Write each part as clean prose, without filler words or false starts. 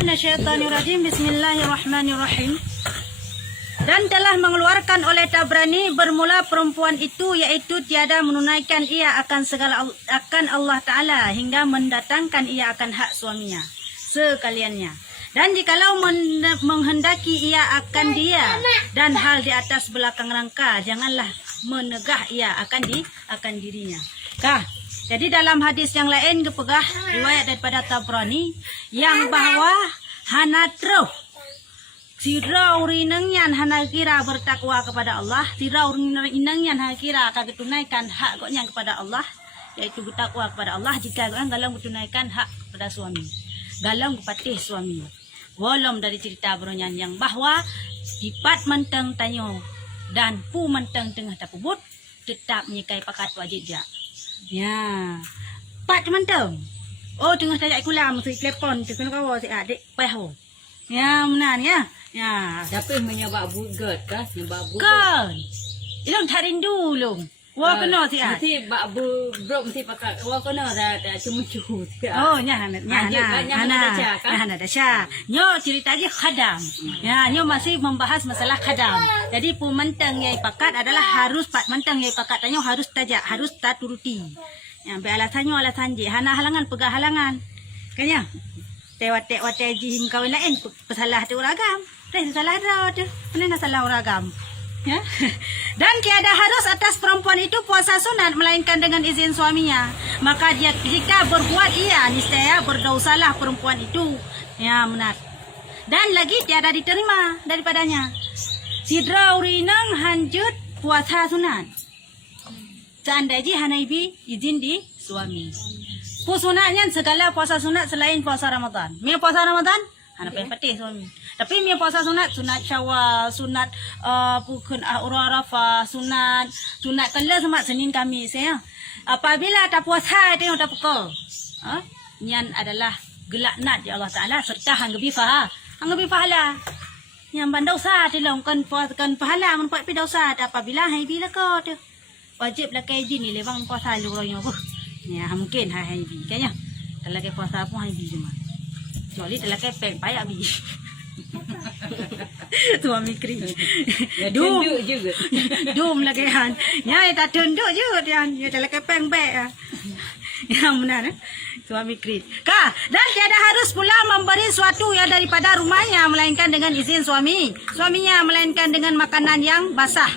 billahi minasyaitonirrajim. Bismillahirrahmanirrahim. Dan telah mengeluarkan oleh Tabrani bermula perempuan itu, yaitu tiada menunaikan ia akan Allah Ta'ala hingga mendatangkan ia akan hak suaminya sekaliannya. Dan jikalau menghendaki ia akan dia dan hal di atas belakang rangka, janganlah menegah ia akan dirinya. Jadi dalam hadis yang lain kepegah riwayat daripada Tabrani yang bahawa hanatro sirau rinengyan hana kira bertakwa kepada Allah, sirau rinengyan hana kira akan tunaikan hak koknya kepada Allah, yaitu bertakwa kepada Allah jika galang tunaikan hak kepada suami, galang kepatih suami. Wolom dari cerita beronyan yang bahawa dipat menteng tanyo dan pu menteng tengah tapubut tetap menyikai pakat wajib dia. Ya, pat menteng. Oh, tengah tajak kulam mesti telepon tu kena kawa si adik peho. Ya, menan ya. Ya, Tapi menyebab bugat kah? Sebab bugat. kan. Ilong tak rindu long. Wah kena si adik. Mesti bak bro mesti pakai. Wah kena dah cemu-cemu. Oh, hana dasya. Nyo cerita lagi khadam. Ya, nyo masih membahas masalah khadam. Jadi pu menteng yai pakat adalah harus pat menteng yai pakat tanyo harus tajak, harus tak turuti. Ya, be alasan je hana halangan pegah halangan. Kanya. Tewat ji hingkau lain pesalah tu uragam. Salah dah tu. Mana salah uragam. Ya. Dan tiada harus atas perempuan itu puasa sunat melainkan dengan izin suaminya. Maka dia jika berbuat ia niscaya berdosalah perempuan itu. Ya, benar. Dan lagi tiada diterima daripadanya. Sidra urinang hanjut puasa sunat. Seandainya hanaibi izin di suami. Sunatnya segala puasa sunat selain puasa Ramadan. Mia puasa Ramadan hana patih suami. Tapi mia puasa sunat Syawal, sunat pukun Arafah, sunat kala sama Senin Kamis ya. Apabila tak puasa tengok tak pukul. Nian adalah gelaknat di Allah Taala serta hanggebi pahala. Yang bandosa tilong kan pahala mendapat pi dosa apabila hai bila ko tu. Wajib lah kai ni lewang puasa luroyo. Ya mungkin hai bi kayaknya. Kalau kai puasa pun hai bi cuma. Kecuali dalam kepeng payak bi. Suami kri. Dum juga. Dum lagi han. Ya tak tunduk juga dia. Ya dalam kepeng baik. Yang benar suami kri. Dan tiada harus pula memberi suatu yang daripada rumahnya melainkan dengan izin suaminya melainkan dengan makanan yang basah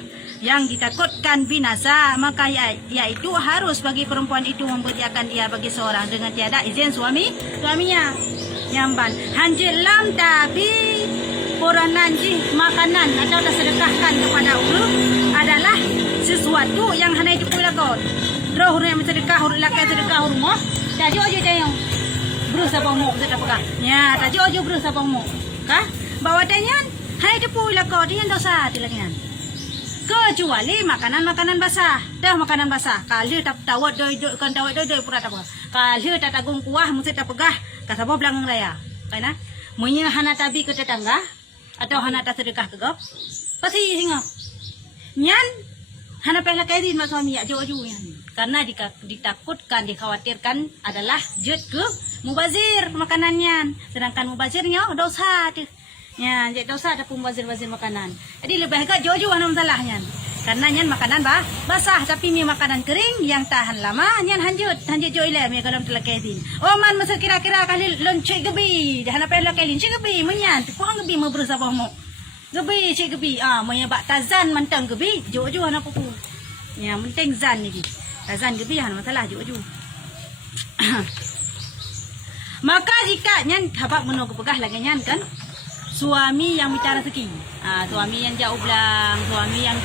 yang ditakutkan binasa, maka yaitu harus bagi perempuan itu memberikan ia bagi seorang dengan tiada izin suaminya. Nyamban hanjilam tapi purananji makanan atau sedekahkan kepada ulu adalah sesuatu yang hanya itu pula kau. Roh yang sedekah huruf lakai sedekah huruf moh. Tadi ojo tayong berusaha pamuk sedekah pekah. Ya, tadi ojo berusaha pamuk. Kah? Bawa tanyan hanya itu pula kau dia dosa tilangan. Kecuali makanan basah. Dah makanan basah. Kalau tak tawat doi pura tak apa. Kalau tak tagung kuah mesti tak pegah. Kasabo belakang raya. Kena? Munya hana tabi ke tetangga atau hana tak sedekah ke gop. Pasti hingap. Nyan hana pela kairin mak suami ya jauh-jauh yan. Karena ditakutkan, dikhawatirkan adalah jut ke mubazir makanannya. Sedangkan mubazirnya dosa tu. Ya, jadi dosa ada pembazir makanan. Jadi lebih agak jauh-jauh anu masalahnya. Karena nyan makanan basah tapi mi makanan kering yang tahan lama nyan hanjut jauh ile mi kalau telakaitin. Oh man masa kira-kira kali loncik gebi. Dah apa lakailin cik gebi menyan. Puang gebi mau berusaha bohong. Gebi cik gebi. Monya bak tazan mentang gebi jauh-jauh anu pupu. Ya, penting zan ni. Tazan gebi anu masalah jauh-jauh. Maka jika nyan habak menunggu pegah lagi nyan kan suami yang minta rezeki. Suami yang jauh belang, suami yang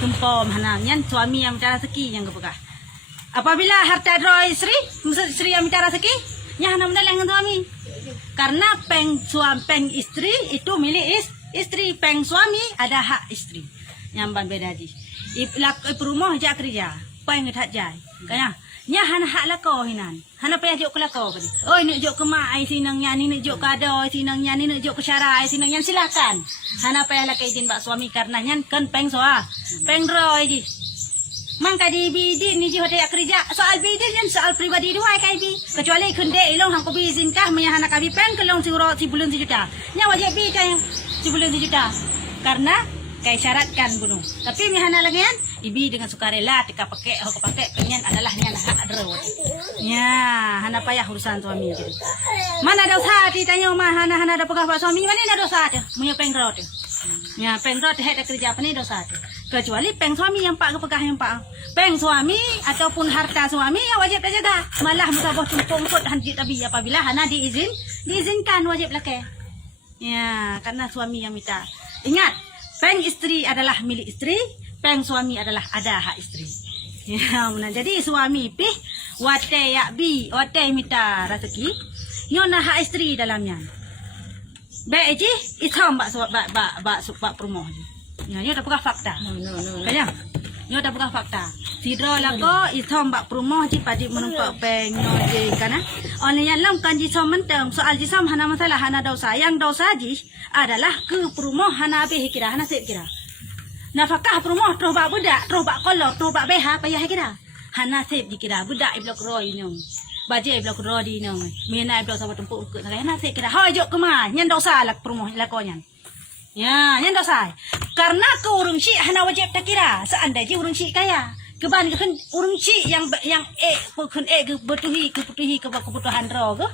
kempom hananyan, suami yang minta rezeki yang kepegah. Apabila harta droi istri yang minta rezeki, nya hana mendal yang suami. Karena peng istri itu milik istri, peng suami ada hak istri. Nyamban beda di. Perumah jak kerja, peng tak jai. Kaya nya hana hak lako hinan. Hana payah juk ke lako kali. Oh ni juk ke mak ai sinangnya ni juk ke ado ai sinangnya ni juk ke syara ai sinangnya silakan. Hana payah lah kaidin bak suami karena nyan kan peng soa. Peng roi ji. Mangka di bidin ni hotel kerja. Soal bidin kan soal pribadi dua kai bi. Kecuali kunde ilong hang ko bizin kah menyah anak abi peng kelong si uro si bulan si juta. Nya wajib bi kai si bulan si juta. Karena kai syaratkan bunuh. Tapi mihana lagi kan ibi dengan sukarela tika pakai aku pakai penyen adalah nya hak adro. Nya hana payah urusan suami jadi. Mana dosa ti tanya mah hana ada pegawai suami mana ada dosa tu. Punya pengrot tu. Nya pengrot hek kerja apa ni dosa tu. Kecuali peng suami yang pak kepegah yang pak. Peng suami ataupun harta suami yang wajib terjaga. Malah musabah tumpuk hanjit tabi apabila hana diizinkan wajib laki. Ya, karena suami yang minta. Ingat, peng istri adalah milik istri, peng suami adalah ada hak istri. Ya, benar. Jadi suami pih wate ya bi, wate minta rezeki, nyona hak istri dalamnya. Baik je, itam bak promo. Ya, nyo tak buka fakta. No. Kaya, nyo tak buka fakta. Sidro lako itam bak promo je padi menumpak peng nyo je kana. Oleh yang lam kan jisom mentang soal jisom hana masalah hana dosa. Yang dosa je adalah ke promo hana beh kira hana sep kira. Nafkah promo terus bak budak, terus bak kolok, terus bak beha payah kira. Hana sep dikira budak iblok roy nyong. Baje iblok roy di nyong. Mina iblok sama tempuk ke hana sep kira. Ha juk ke mah nyen dosa lak promo lakonyan. Ya, yang dosa. Karena ke urung syik hana wajib tak kira. Seandainya urung syik kaya. Keban kan urung syik yang bukan ke butuhi kebutuhan ro ke.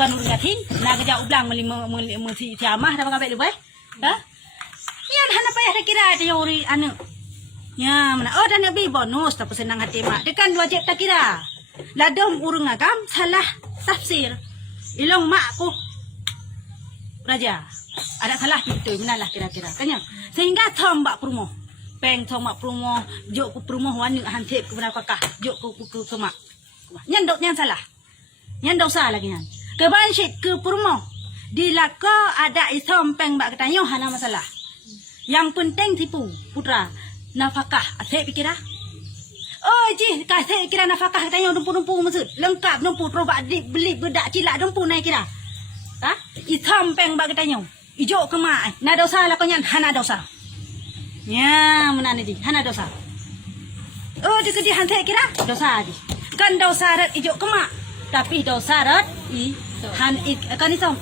Kan urung yatin nak kerja ublang mesti tiamah dapat kabel lebih. Ha? Yang hana payah tak kira dia urang anu. Ya, mana oh dan nabi bonus tapi senang hati mak. Dia kan wajib tak kira. Ladom urung agam salah tafsir. Ilong mak ku raja. Ada salah itu menalah kira-kira kanya sehingga tombak promo peng tombak promo jok ku promo wani hantip ke benapakah jok ku kemak nyandok yang salah nyandok salah lagi nyan keban syit ke promo dilaka ada isom peng bak ketanyo hana masalah yang penting tipu putra nafkah ate pikira oh ji kasih kira nafkah ketanyo dumpu maksud lengkap dumpu robak beli bedak cilak dumpu naik kira ha isom peng bak ketanyo ijo kemak, na dosa lah konyan, hana dosa. Ya, mana ni di, hana dosa. Oh, dia kedi hantai kira dosa di. Kan dosa rat ijo kemak, tapi dosa rat kan isom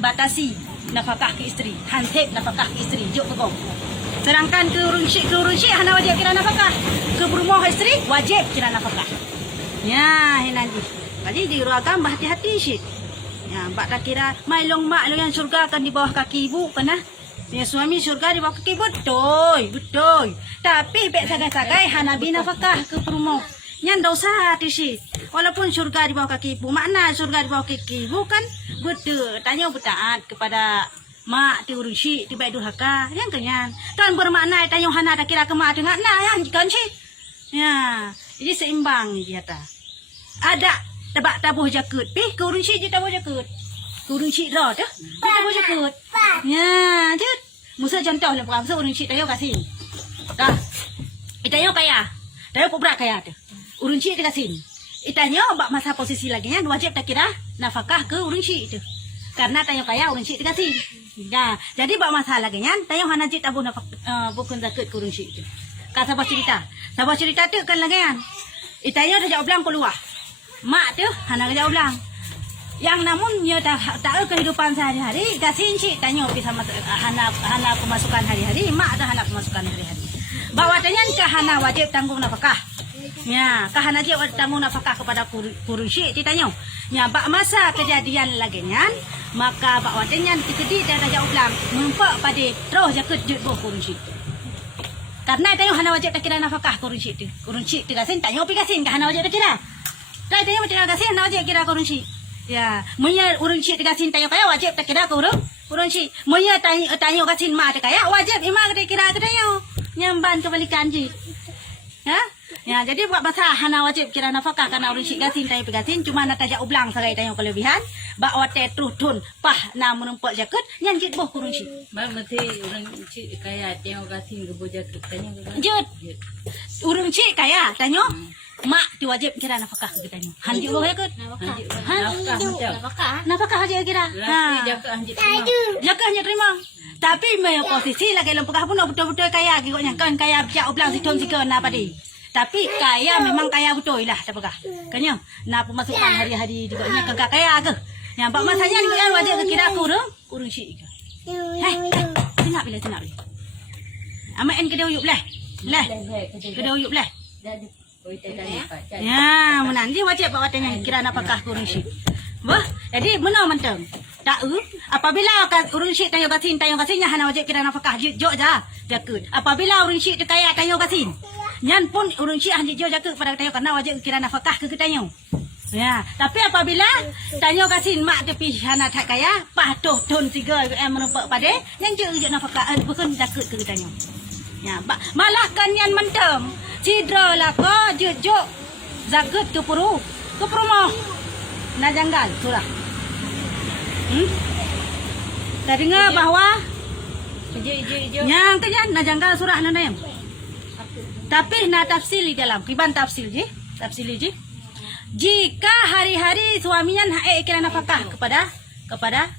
batasi nafkah ke istri, hantai nafkah ke istri, ijo ke gong. Sedangkan ke urung syik hana wajib kira nafkah. Ke rumah istri wajib kira nafkah. Ya, nanti. Jadi di ruagam hati-hati syik. Ya, mbak tak kira mailong mak lo yang surga kan di bawah kaki ibu kan ya suami surga di bawah kaki betul. Tapi bek sagai-sagai hanabi nafkah ke perumo. Nyan dosa tisi. Walaupun surga di bawah kaki ibu, makna surga di bawah kaki ibu kan betul. Tanya bertaat kepada mak ti urung syik ti baik durhaka yang kenyan. Kan bermakna tanya hana tak kira ke mak dengar nah yang kan syik. Ya, jadi seimbang dia ta. Ada tabak tabuh jakut. Ke urung syik je tabuh jakut. Ke urung syik dah tu. Tabuh jakut. Ya, tu. Musa contoh lah perang. So urung syik tayo kasih. Dah. Itayo kaya. Tayo kubrak kaya tu. Urung syik dia kasih. Itayo bak masa posisi lagi nya wajib tak kira nafkah ke urung syik tu. Karena tayo kaya urung syik dia kasih. Ya, jadi bak masa lagi nya tayo hana je tabuh bukan zakut ke urung syik tu. Ka sabar cerita. Sabar cerita tu kan lagi kan. Itayo dah jawab belang keluar. Mak tu hana kerja ulang. Yang namun dia tak kehidupan sehari-hari, kasih cik tanya pergi sama hana pemasukan hari-hari, mak ada hana pemasukan hari-hari. Bawa tanya ke hana wajib tanggung nafkah. Ya, ke hana wajib tanggung nafkah kepada kurun cik ditanya. Ya, bak masa kejadian lagi nyan, maka bawa tanya dikedi dan kerja ulang, mempak pada terus jakut jut boh kurun cik. Karena tanya hana wajib tak kira nafkah kurun cik tu. Kurun cik tu kasih tanya pergi kasih ke hana wajib tak kira. Tanya tanya macam kasih nak wajib kira ke urung syik. Ya, munya urung syik kasih tanya kaya wajib tak kira ke urung syik. Munya tanya kasih mak tak kaya wajib imak kira ke tanya. Nyamban kebalikan je. Ya? Ya, jadi buat masa hana wajib kira nafkah karena urung syik kasih tanya pegasin cuma nak tajak ublang sarai tanya kelebihan. Bak wate terus tun pah na menumpuk jakut nyan jit boh urung syik. Bang mesti urang syik kaya tengok kasih ke boja tanya ke. Jut. Urung syik kaya tanya. Mak tu wajib kira nafkah kita ni. Hanji boh jakut. Nafkah aja kira. Jaga hanya terima. Tapi me posisi lagi dalam pekah pun betul-betul kaya gigoknya kan kaya bijak ublang siton sikon apa di. Tapi kaya memang kaya betul lah tak pegah. Kanya nak pemasukan hari-hari juga nya kagak kaya ke. Yang bak masanya ni kan wajib ke kira aku urung syik ke. Hai, tenang bila tenang bila. Amat en kedai uyup lah. Lah. Kedai uyup lah. Ya, menan dia wajib bawa tanya kira apakah urung syik. Wah, jadi menang mentang. Tak apabila urung syik tayo kasin hana wajib kira nafkah jok ja jakut. Apabila urung syik tu kaya tayo kasin. Nyan pun urung syik hanya jok jakut pada tayo karena wajib kira nafkah ke tayo. Ya, tapi apabila tayo kasin mak tepi hana tak kaya, patuh ton 3 menumpak pada yang jok nafkah bukan jakut ke tayo. Ya, malah kan yan mentang. Cidra lah ko jok zakut ke puru mah. Na janggal surah. Tak dengar bahawa yang tu kan na janggal surah na nayam. Tapi na tafsir di dalam kiban tafsir je. Jika hari-hari suaminya nak kira nafkah kepada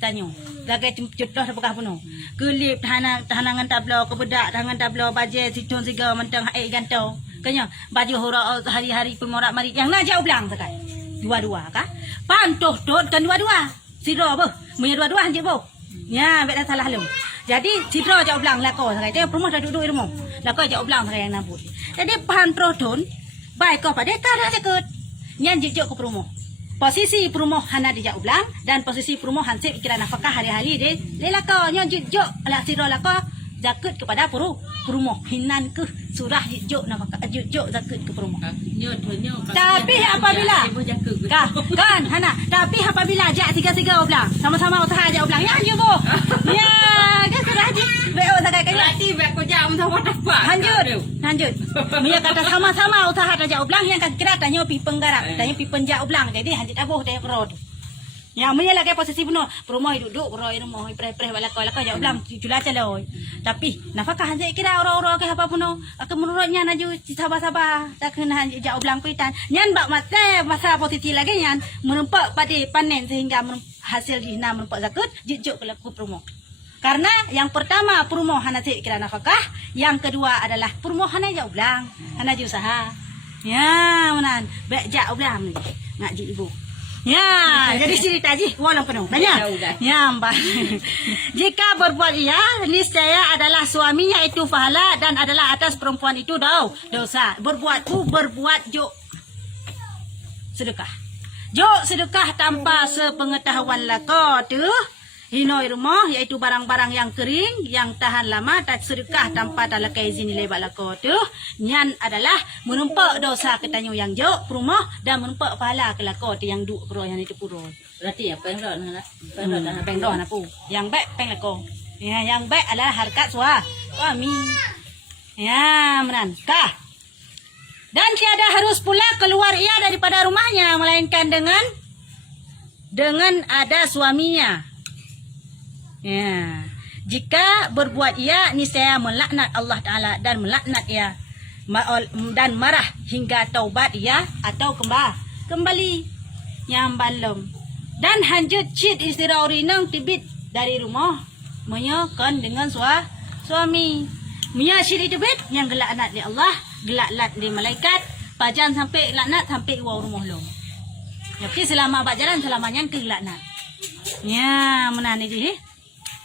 tanyo. Lagai contoh apakah puno. Kelip tahanangan tablo kebedak tangan tablo baje sicun siga mentang gantau. Kanya baju hura hari-hari pemorak mari yang na jauh belang sakai. Dua-dua kah? Pantuh tot kan dua-dua. Sidra apa? Punya dua-dua hanje apa? Ya, bek dah salah lu. Jadi sidra jauh belang lako sakai. Dia rumah dah duduk di rumah. Lako jauh belang sakai yang nabut. Jadi pantuh ton baik kau pada dah cekut. Nyan jejok ke perumoh. Posisi perumoh hana di jauh belang dan posisi perumoh hansip kira nafkah hari-hari dia lako nyan jejok ala sidra lako zakut kepada perumoh hinan ke surah jejok nafkah jejok zakut ke perumoh. Tapi apabila kan hana tapi apabila jak tiga-tiga belang sama-sama usaha jak belang ya bo. Ya kan surah je beo sakai kaya Berarti bek ko jam sama dapat. Lanjut. Mia kata sama-sama usaha jak belang yang kan kira tanya pi penggarap tanya pi penjak belang jadi hanjit abuh tanya kerod. Yang mula lagi posisi penuh perumah duduk roy rumah preh-preh bala kau jauh belang cula caloi. Tapi nafkah hanjit kira orang-orang ke apa penuh akan menurutnya naju sabar-sabar tak kena hanjit jauh belang pitan. Nyan bak masa posisi lagi nyan menumpak pada panen sehingga hasil dina menumpak zakut jejok ke laku perumah. Karena yang pertama perumah hana kira nafkah, yang kedua adalah perumah hana jauh belang, hana usaha. Ya, menan bek jauh belang ni ngaji ibu. Ya, jadi cerita ji, walau penuh. Banyak. Ya, mbak. Jika berbuat ia, niscaya adalah suaminya itu pahala dan adalah atas perempuan itu dosa. Berbuat jok sedekah. Jok sedekah tanpa sepengetahuan lako tu. Hinoi rumah iaitu barang-barang yang kering yang tahan lama tak sedekah tanpa talakai izin nilai balako tu nyan adalah menumpak dosa ketanyo yang jok rumah dan menumpak pahala ke lako tu yang duk pro yang itu puro. Berarti apa yang dah Peng dah aku. Yang baik peng lako. Ya, yang baik adalah harkat suami. Ya, menan. Kah. Dan tiada harus pula keluar ia daripada rumahnya melainkan dengan ada suaminya. Ya, jika berbuat ia niscaya melaknat Allah Taala dan melaknat ia dan marah hingga taubat ia atau kembali yang balom dan hanjut cit istirahat nang tibit dari rumah menyakan dengan suami Mia cit tibit yang gelaknat di Allah gelaknat di malaikat pajan sampai laknat sampai wau rumah lo. Jadi selama berjalan selamanya gelaknat. Ya, menan ini.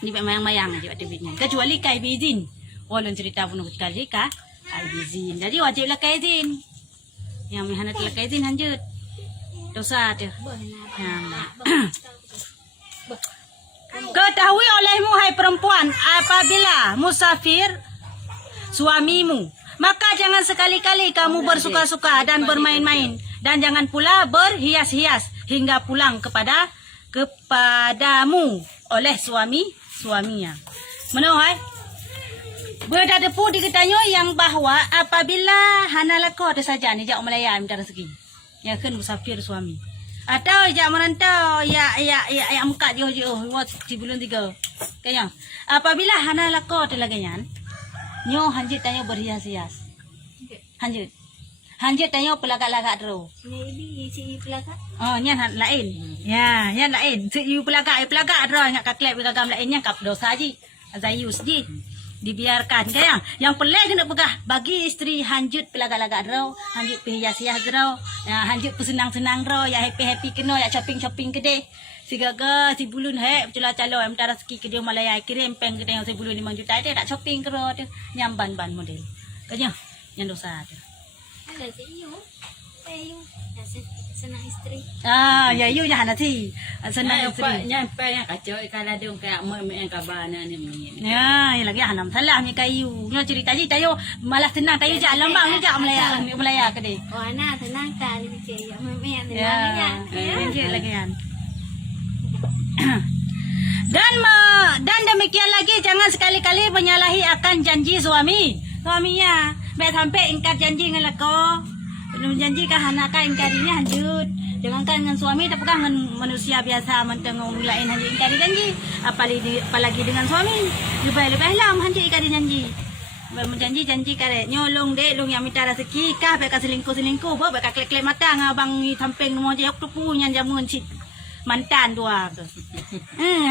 Ni mayang-mayang aja aktivitnya. Kecuali kai izin. Walaupun cerita bunuh sekali kai izin. Jadi wajiblah kai izin. Yang mihana telah kai izin lanjut. Dosa tu. Ketahui olehmu hai perempuan apabila musafir suamimu, maka jangan sekali-kali kamu bersuka-suka dan bermain-main dan jangan pula berhias-hias hingga pulang kepadamu oleh suaminya. Menuhai. Berada depu diketanya yang bahawa apabila hana lako ada saja ni jak Melaya minta rezeki. Ya kan musafir suami. Atau jak merantau ya muka jauh-jauh di bulan 3. Kaya. Apabila hana lako ada laganyan. Nyo hanjit tanya berhias-hias. Hanjit tanya pelagak-lagak terus. Ini si pelagak. Oh, nyan lain. Ya, nyan lain. Si pelagak ada ingat kaklep gagam lainnya kap dosa ji. Azayus ji. dibiarkan kan yang pelai kena pegah bagi isteri hanjut pelagak-lagak draw hanjut perhias-hias draw hanjut pesenang-senang draw ya happy-happy kena ya shopping-shopping kedai sigaga si bulun calo am tara ski kedai Malaya kirim peng kedai yang si bulun 5 juta dia tak shopping kero tu nyamban-ban model kanya yang dosa tu ada sih yuk senang istri ya you ya nanti senang isteri nyampe yang kacau kalau dia kayak yang kabana ni ya lagi hanam salah ni kayu nyo cerita je tayo malah tenang tayo je lambang je Malaya kedai oh anak tenang tak ni cik ya memang ya tenang ya lagi kan dan demikian lagi jangan sekali-kali menyalahi akan janji suaminya baik sampai ingkar janji dengan lako belum janji kah anak kah ingkarinya lanjut jangankan dengan suami tapi kan dengan manusia biasa mentengok lain hanya ingkari janji apalagi dengan suami lebih-lebih lah hanya ingkari janji janji kare nyolong dek long yang minta rezeki kah baik selingkuh baik klek-klek mata ngabang ni samping mau jawab tu punya jamun cik mantan dua tu.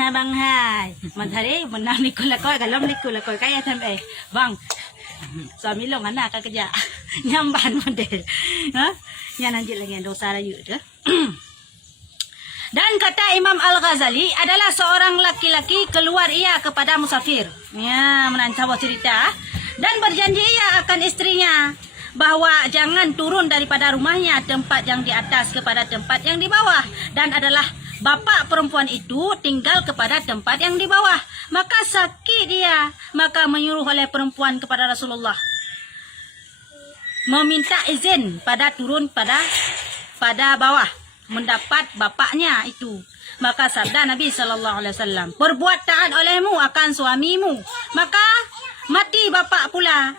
Abang hai. Mantari menang nikul lakoi kalom nikul lakoi kaya sampai. Bang. Suami long anak kerja. Nyamban model. Ha? Yang lanjut lagi dosa rayu tu. Dan kata Imam Al-Ghazali adalah seorang laki-laki keluar ia kepada musafir. Ya, menancap cerita. Dan berjanji ia akan istrinya bahwa jangan turun daripada rumahnya tempat yang di atas kepada tempat yang di bawah. Dan adalah bapa perempuan itu tinggal kepada tempat yang di bawah. Maka sakit dia. Maka menyuruh oleh perempuan kepada Rasulullah. Meminta izin pada turun pada bawah. Mendapat bapaknya itu. Maka sabda Nabi SAW. Berbuat taat olehmu akan suamimu. Maka mati bapak pula.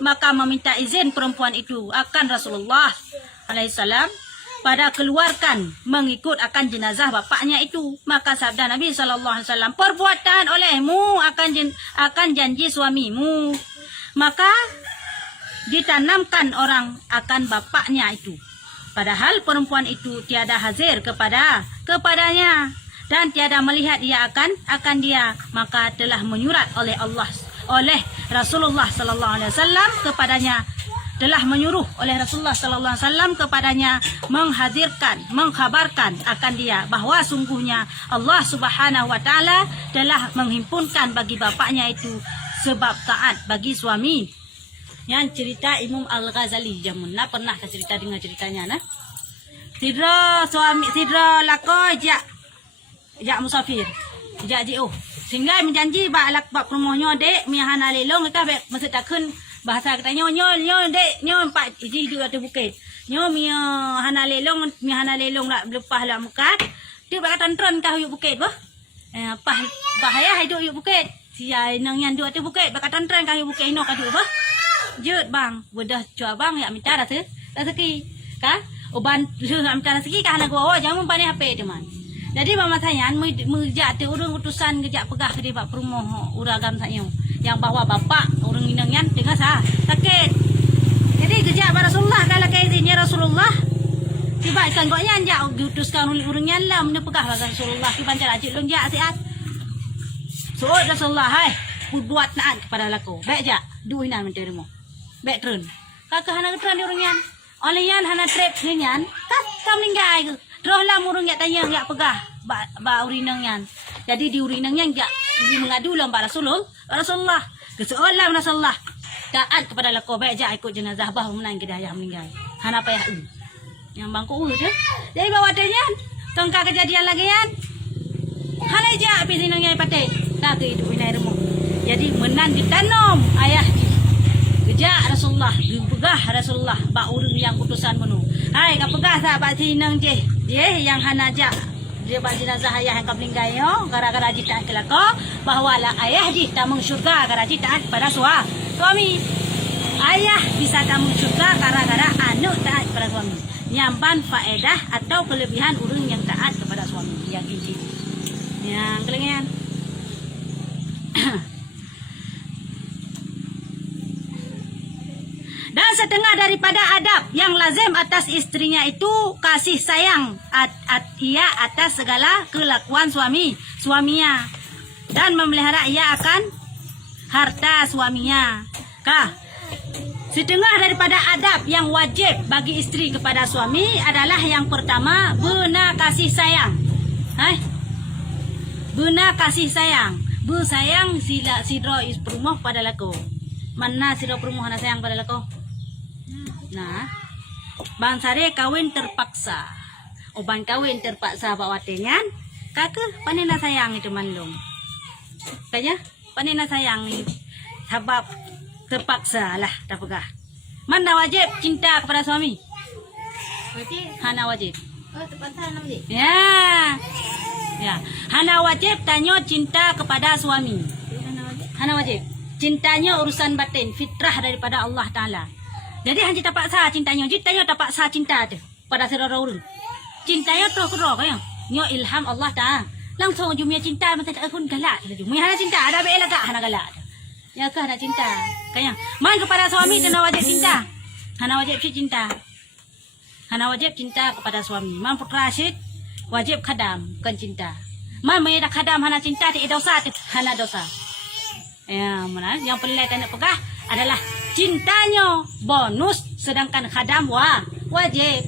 Maka meminta izin perempuan itu akan Rasulullah SAW. Pada keluarkan mengikut akan jenazah bapaknya itu. Maka sabda Nabi SAW, perbuatan olehmu akan janji suamimu. Maka ditanamkan orang akan bapaknya itu. Padahal perempuan itu tiada hazir kepadanya dan tiada melihat ia akan dia. Maka telah menyurat oleh Rasulullah SAW kepadanya. Telah menyuruh oleh Rasulullah SAW kepadanya mengkhabarkan akan dia bahawa sungguhnya Allah Subhanahu Wa Taala telah menghimpunkan bagi bapaknya itu sebab taat bagi suami. Yang cerita Imam Al-Ghazali jamun nak pernah cerita dengar ceritanya nah. Sidra lako jak musafir. Jak jio. Sehingga menjanji bak perumohnya dek mihana lelong kita mesti takun bahasa kita nyo dek nyo empat iji dua tu bukit nyo hana lelong nak lepas lah mukat dia bakal tantron kah yuk bukit bah bahaya hidup yuk bukit sia nang yang dua tu bukit bakal tantron kah yuk bukit no kah bah jut bang bedah cua bang ya minta rezeki kah oban minta rezeki kah nak gua jangan pandai HP teman. Jadi mama saya mejak tu urang utusan kejak pegah ke dia bak perumoh uragam saya yang bawa bapak urang inangyan dengar sah sakit. Jadi kejak Rasulullah kalau ke izinnya Rasulullah tiba ikan goknya anjak diutuskan urangnya lah mun pegah Rasulullah ki pancal ajik long jak siat. So Rasulullah hai buat naat kepada laku. Baik jak duinan menterimo. Baik trun. Kakak hana trun urangnya. Oleh yan hana trip nyan kam linggai ke. Terus lah murung yak tanya yak pegah ba urinang yan. Jadi di urinang yan yak mengadu lah Rasulullah. Keseolah Rasulullah. Taat kepada lako baik jak ikut jenazah bah menang ke dayah meninggal. Hana payah yang bangku tu. Jadi bawa tanya tongkar kejadian lagi yan. Hana jak pisinang yai pateh. Tak ke hidup inai rumah. Jadi menan ditanam ayah kejak Rasulullah pegah Rasulullah ba urang yang utusan menu. Hai ka pegah sa ba sinang je. Ye yang hanajak dia ba jenazah ayah yang meninggal yo gara-gara jitaan kelako bahawa lah ayah di tamung syurga gara jitaan pada suami. Ayah bisa tamung syurga gara-gara anak taat pada suami. Nyamban faedah atau kelebihan urang yang taat kepada suami yang ini. Yang kelengan dan setengah daripada adab yang lazim atas istrinya itu kasih sayang ia atas segala kelakuan suaminya dan memelihara ia akan harta suaminya. Kah? Setengah daripada adab yang wajib bagi isteri kepada suami adalah yang pertama, benar kasih sayang. Benar kasih sayang. Bersayang sila sidro is perumuh pada lako. Mana sidro perumuh na sayang pada lako? Nah, bangsare kawin terpaksa. Oban kawin terpaksa bawa tenyan. Kakak panena sayang itu mandung. Kaya panena sayang ni sebab terpaksa lah tak pegah. Mana wajib cinta kepada suami? Wajib. Hana wajib. Oh, terpaksa nam dik. Ya. Ya. Hana wajib tanya cinta kepada suami. Hana wajib. Cintanya urusan batin, fitrah daripada Allah Taala. Jadi hanya tak paksa cintanya. Cintanya tak paksa cinta tu pada saudara orang. Cintanya terus kerok kaya. Nyo ilham Allah Taala. Langsung jumia cinta macam tak pun galak. Jumia hana cinta ada be lagak hana galak. Ya ke hana cinta. Kaya. Man kepada suami kena wajib cinta. Hana wajib cinta. Hana wajib cinta kepada suami. Man Rasyid wajib khadam kan cinta. Man mayada khadam hana cinta ti dosa ti hana dosa. Ya, mana yang paling tak nak pegah adalah cintanya bonus sedangkan khadam wajib.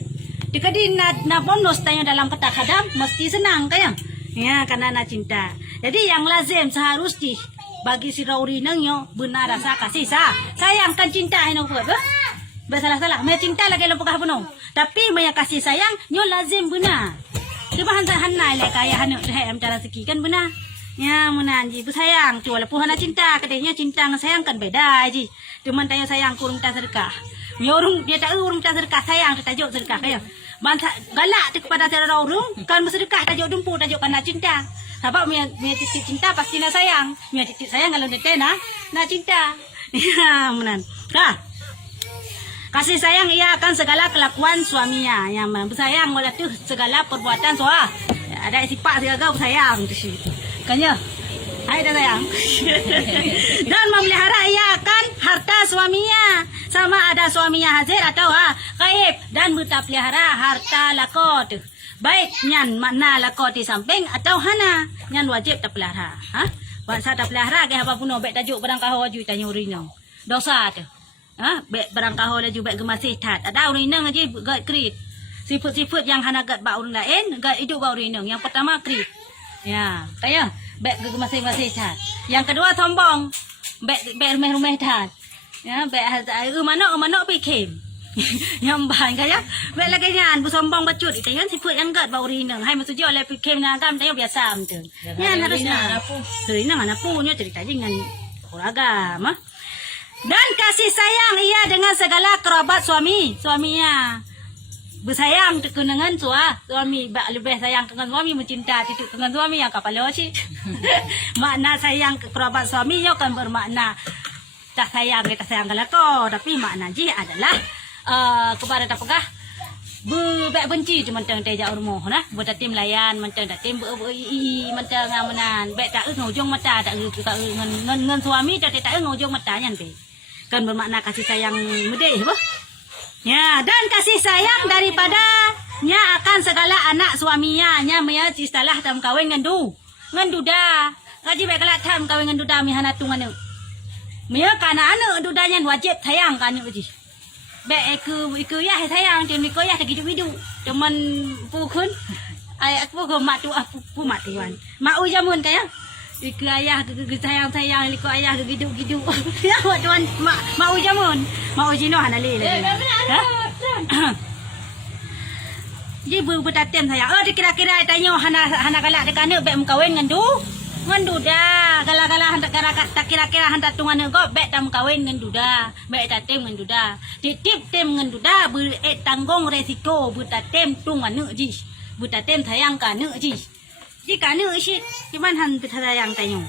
Dikadi na bonus tanya dalam kata khadam mesti senang kaya. Ya, karena nak cinta. Jadi yang lazim seharusnya bagi si Rauri nengyo benar rasa kasih sayang kan cinta ino buat bersalah-salah me cinta lagi lo pegah penuh tapi me kasih sayang nyo lazim benar cuba hanai le kaya hanu hem cara seki kan benar ya munan ji bersayang tu walaupun hana cinta katanya cinta dengan sayang kan beda ji cuman tanya sayang kurung tak sedekah nyorung dia tak urung tak sedekah sayang tajuk sedekah kaya bangsa galak tu kepada saudara orang kan bersedekah tajuk dumpu tajuk kana cinta. Sebab mia titik cinta pasti nak sayang. Mia titik sayang kalau nak nak cinta. Ya, menan. Kah? Kasih sayang ia akan segala kelakuan suaminya. Yang bersayang oleh tu segala perbuatan suami. Ada sifat segala bersayang tu sih. Kanya. Hai dah sayang. Dan memelihara ia akan harta suaminya. Sama ada suaminya hadir atau gaib dan buta pelihara harta lako tu. Baik nyan mana lako di samping atau hana nyan wajib tak pelihara. Bangsa tak pelihara ke apa pun baik tajuk barang kahau wajib tanya urinang. Dosa tu. Baik barang kahau laju baik gemasih tat. Ada urinang aja gad krit. Sifat-sifat yang hana gad ba orang lain, gad hidup ba urinang. Yang pertama krit. Ya, kaya baik gemasih-masih tat. Yang kedua sombong. Baik rumah-rumah tat. Ya, baik mana bikin. Yang bahan kaya baik lagi nyan bersombong bacut itu kan sifat yang gad bau rinang hai maksudnya oleh pikem nagam tanya biasa betul nyan harusnya rinang anak punya cerita dengan agama dan kasih sayang ia dengan segala kerabat suaminya bersayang dengan suami lebih sayang dengan suami mencinta titik dengan suami yang kapalo sih makna sayang ke kerabat suaminya kan bermakna tak sayang kita sayang kelako tapi makna ji adalah kepada tak pegah baik benci cuma teng teja urmoh nah buat tim layan macam dak tim macam ngamanan baik tak ngujung mata tak ngan suami tak ngujung mata nyan be kan bermakna kasih sayang medeh apa ya dan kasih sayang daripada nya akan segala anak suaminya nya maya istilah tam kawin ngandu dah ngaji baik kelak tam kawin ngandu dah mi hana tungan maya kana anak dudanya wajib sayang kan uji baik iku ya sayang tim iku ya hidup-hidup cuman pukun ayat pukun mak tu mak tuan mak ujamun kaya iku ayah sayang iku ayah hidup-hidup ya mak tuan mak ujamun mak ujino hanali jadi bertatem sayang dikira-kira tanya hana galak dekane baik mengkawin ngandu dah kala-kala hantar tak kira-kira hantar tungan go baik tam kawin ngandu dah baik tatem ngandu dah titip tem ngandu dah tanggung resiko butatem tungan ji butatem sayang kan ji jika sih cuman han sayang tanya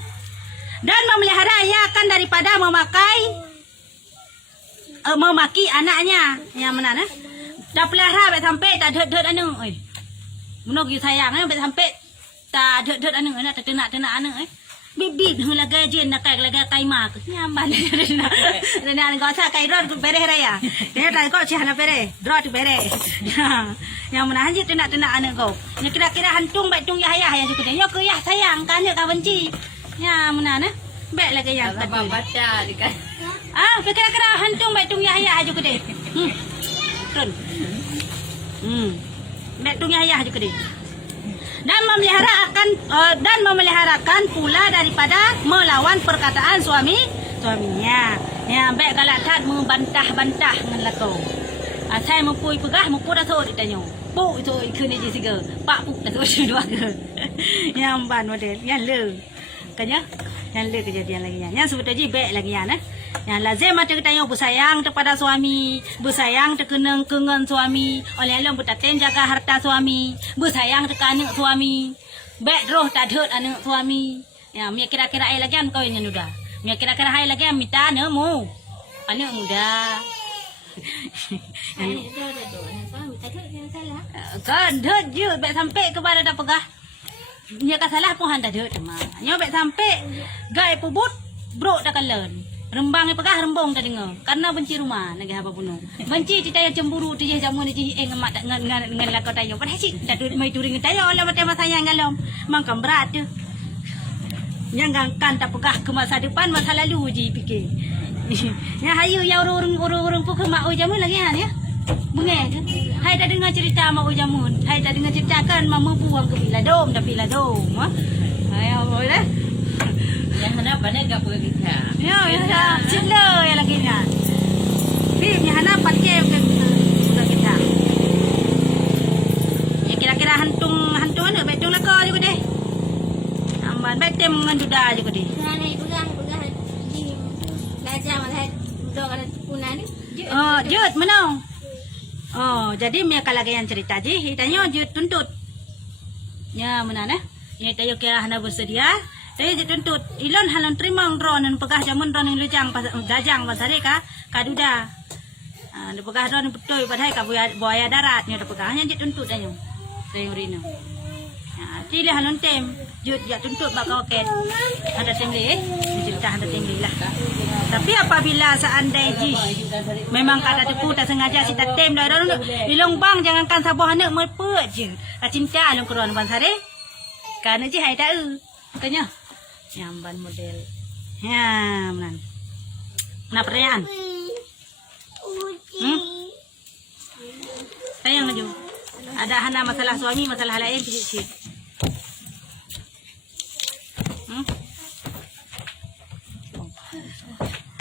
dan memelihara ia akan daripada memaki anaknya yang mana dah pelihara baik sampai tak dot anu menunggu sayang baik sampai tak dot anu tak tenak anu bibit hula gajen nak lagi kai mak nyaman dan gak usah kai rod bereh raya dia tak kok sih hana bereh rod bereh yang mana hanji tenak anu kau kira-kira hantung baik tung yah yang juga dia ke yah sayang kan ka benci ya mana Bek lagi yang Abang tadun. baca dekat. Kira-kira hantung bek tung Yahya aja gede. Turun. Bek tung Yahya aja gede. Dan memeliharakan pula daripada melawan perkataan suaminya. Ya, bek galak membantah-bantah dengan lato. Saya mempui pegah mempui dah tu ditanya. Pu itu ikut ni je siga. Pak pu dah tu dua ke. Yang ban model, yang le. Kanya, yang le kejadian lagi yang. Yang sebetulnya bek lagi yang Yang lazim ada tanya bersayang kepada suami, bersayang terkenang kengan suami, oleh Allah bertaten jaga harta suami, bersayang dekat anak suami. Bek roh tak ada anak suami. Ya, mi kira-kira ai lagi kau yang udah. Mi kira-kira ai lagi minta nemu. Anak muda. Saya dah tu. Suami tak ada yang salah. Kan dah je bek sampai kepada dah pegah. Nya ka salah pun handa dah tema. Nya bek sampai gai pubut bro dah kalen. Rembang pegah rembong dah dengar. Karena benci rumah lagi apa bunuh. Benci ti tayang cemburu ti jamu ni ti ngamak tak ngan lakau tayang. Padahal sik dah mai turing tayang Allah mata sayang ngalom. Mangkam berat tu. Yang kan tak pegah ke masa depan masa lalu je fikir. Ya hayu yang orang pun ke mak jamun lagi ya. Bengeng kan. Hai dah dengar cerita mak jamun. Hai dah dengar cerita kan mama buang ke Piladom dah Piladom. Ayo boleh. Yang hendak pandai gak pergi kita. Ya, cila ya lagi ni. Bim yang hana pakai ke kita. Ya kira-kira hantung mana betul lah kau juga deh. Amban betem mengenduda juga deh. Saya ni pegang di belajar malah duduk ada punah ni. Oh, Jut, mana? Oh, jadi me kalau yang cerita je, tanya Jut tuntut. Ya, mana nah? Ya tayo kira hana bersedia. Saya Jut tuntut. Ilon halon terima ron dan pegah jamun ron yang lujang gajang pasare ka kaduda. Ada pegah ron betul padahal ka buaya darat nya pegah hanya Jut tuntut tanya. Saya urino. Ya, pilih halon tem. Jut ya tuntut bakal ket. Ada tem le cerita ada tem lah. Tapi apabila seandainya memang kata tepu tak sengaja si tak tem dah ilong bang jangankan sabah anak merpet je. Cinta alung keruan ban sare. Karena je hai tak katanya. Yang ban model. Ya, menan. Mana pertanyaan? Tayang aja. Ada hana masalah suami, masalah lain sikit-sikit.